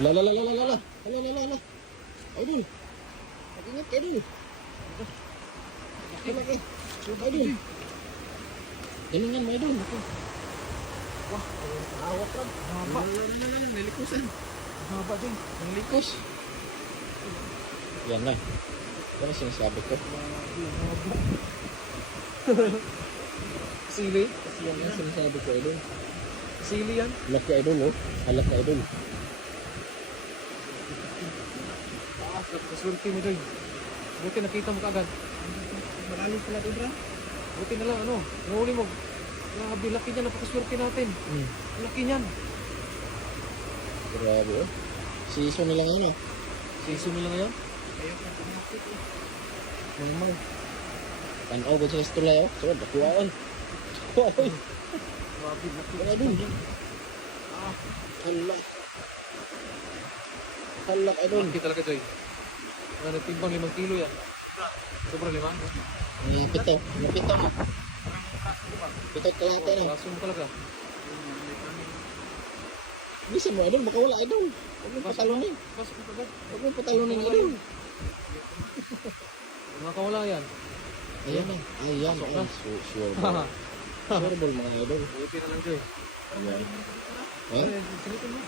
La la la la la la la. La la la la. Idol. Mag-ingat ka, Idol. Laki. Idol. Galingan mo, Idol. Wah, awak lang. Haba. Nalikusan. Haba din. Nalikos. Yan na. Yan ang sinasabi ko. Sili? Yan ang sinasabi ko, Idol. Sili yan? Laki, Idol, oh. Halak ka, Idol. Kasurti mo doy. Buti nakita mo kaagad. Malalim pala, Idol, ha? Buti na lang, ano, nahuli mo. Grabe, laki niyan, napakaswerte natin. Laki niyan. Grabe, oh. Season nila ngayon, oh. Season nila ngayon? Ayaw ka pumakit, oh. Mamang. Tanaw ko sa tulay, oh. So, bakuhaan. Oy. Grabe, laki. Idol. Halak. Halak, Idol. Laki talaga, Joy. Nagtimbang 5 kilo yan. Sobrang 5? Napit to. Napit to mo. Pitot kalate, no? Kaso mo talaga. Bisa mo, Idol. Baka wala, Idol. Huwag mong patalunin. Pasok mo agad. Huwag mong patalunin, Idol. Nakawala yan. Ayan na. Ayan. Pasok na. Sure ball. Sure ball, mga Idol. Buti na lang, Joy. Ayan. Ha? Sinitin mo.